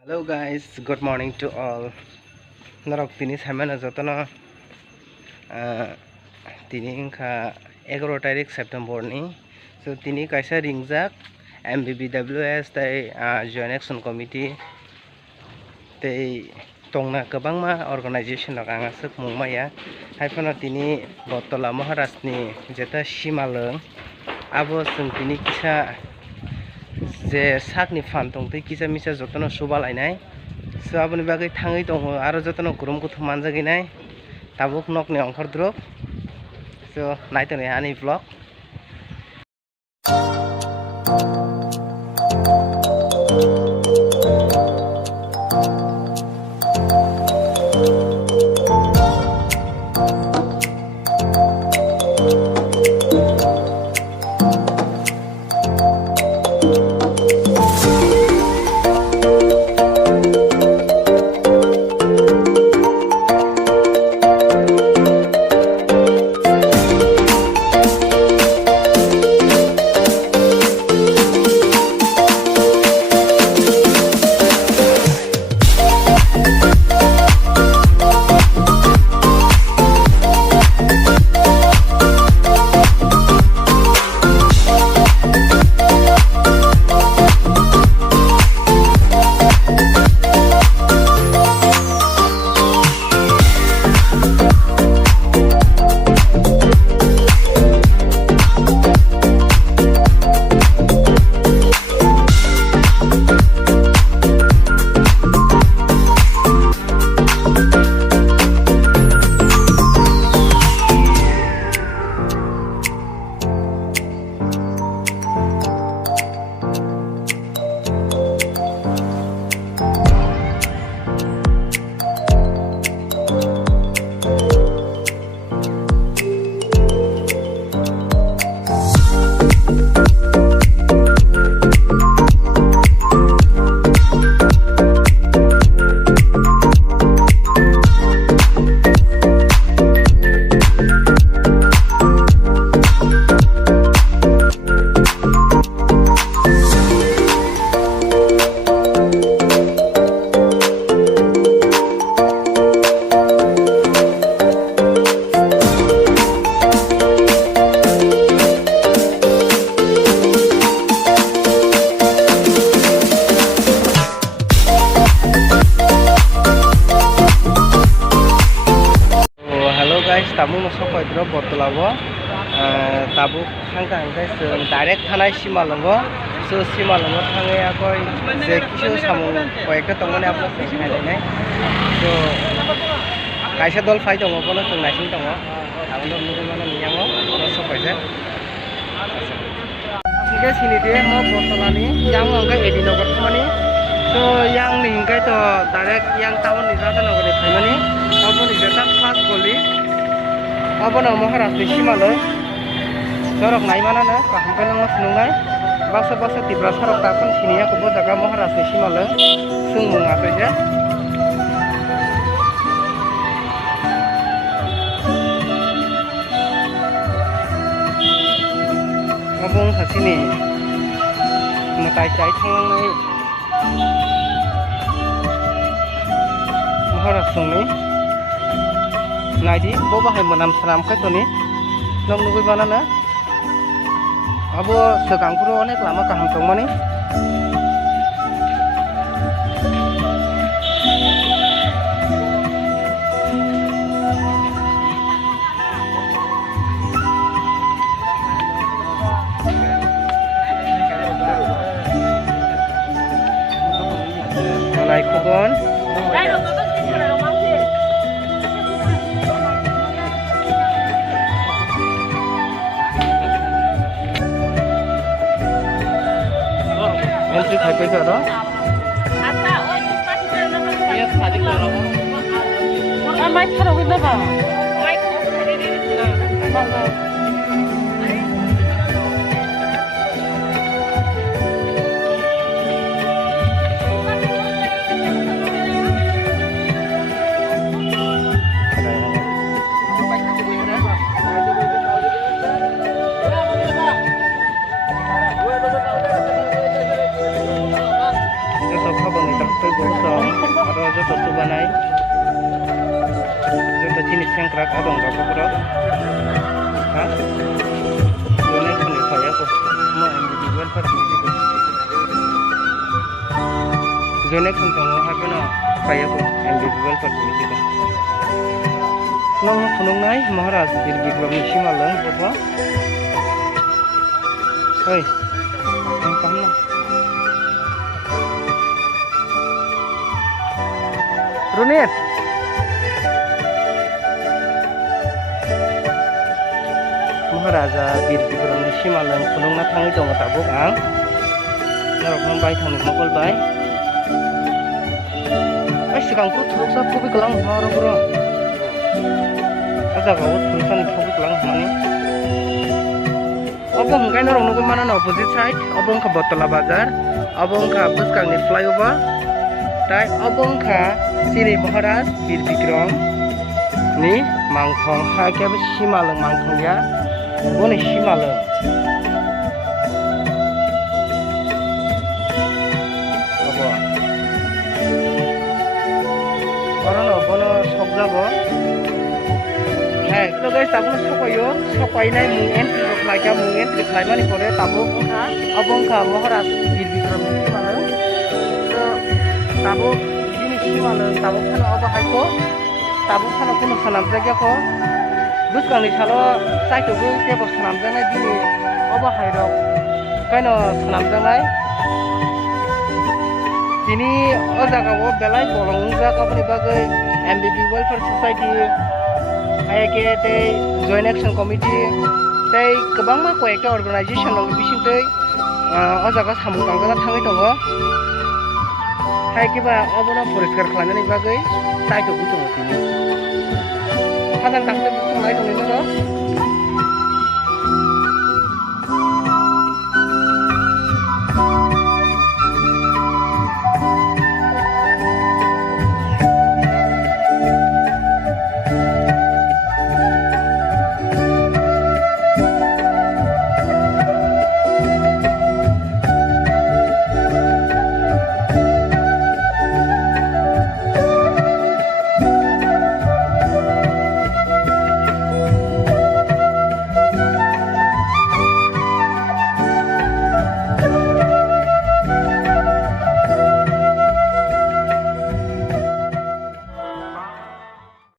Hello guys, good morning to all. Narok tini samana jotono tini ingka 11 tarik September ni. So tini kaisa ringjak MBBWS tai Joint Action Committee tai tongna kabangma organization rok angasuk mungmaya haifano tini Battala Maharashtra ni jeta simalung abo sung tini kisa je sakni fan tongtui kisa misa jotono subalainai so aboni bagui thangui tongo aro jotono kurum kuthum manjaginai tabuk nokni ongkhor drop so naitoni ani vlog. Samung sokoi dro Battala bo tabuk hangka hangkai direct thanai simalungo so simalungo thangai akoi je kisu samung koyekta tongmani apna sengkhainai so kaisa dol phai tongo kono sung naising tongo abono nugui mano niyango kono sokoi je hingke sini de mo Battala ni yang hangkai edinogar thmani so yang ni hingkai to direct yang town ni radhanogor ni phaimani aboni jeta first goli abono Maharashtra simalung jorok naimanana kahampelang sunungai basa Tiprasa rok takon siniya kubo jaga Maharashtra simalung sungmung apeja abong hasini mutai chai thangnai Maharashtra ni naidi bo bahai manam sanam kai toni nong nugui banana abo sekangpuro onek lama kaham tongmani nai kubon entry khai pai ro acha oi pati na na ya sadi karo mai tharo gina ba mai khari ri na ba banai joto tini sengkrak adong gapokro ha jonek khoni khaya ko mo individual facility ko jonek khon tongo habena khaya ko individual facility ko nong khunungnai maharaj birbikram ni simalang bobo oi kamna Runet Maharaja birbikram ni simalang khunungna thangi dong tabuk ang narok bai thangni mokol bai ai sigangku thuruksa phobi kalang maro bro aja gawo thuruksa ni phobi kalang mani obong ngai narok nugo mana na opposite side obong ka Battala bazar obong ka buskang ni flyover tai obong ka sini Maharaj birbikram ni mangkhong ha ke simalang mangkhong ya boni simalang obo orono bono sokjabo hai to guys tabun sokoyo sokainai mung entry laikha mung entry khlai mani pore tabo ha obong ka Maharaj birbikram ni simalang to tabo simalang tabuk khana obo haiko tabuk khana kuno sanam jaga ko buskang ni salo saito bu kebo sanam janai dini obo hairok kaino sanam janai tini o jaga o belai bolong jaga bani bagai MBB Welfare Society ayake tei Joint Action Committee tei kobangma koyekta organization dong bisingtei o jaga samung tangjana thangai tongo hai kiba obono poriskar khlainani bagai saito bu tongo tini hadang tangte bu ngai tongo no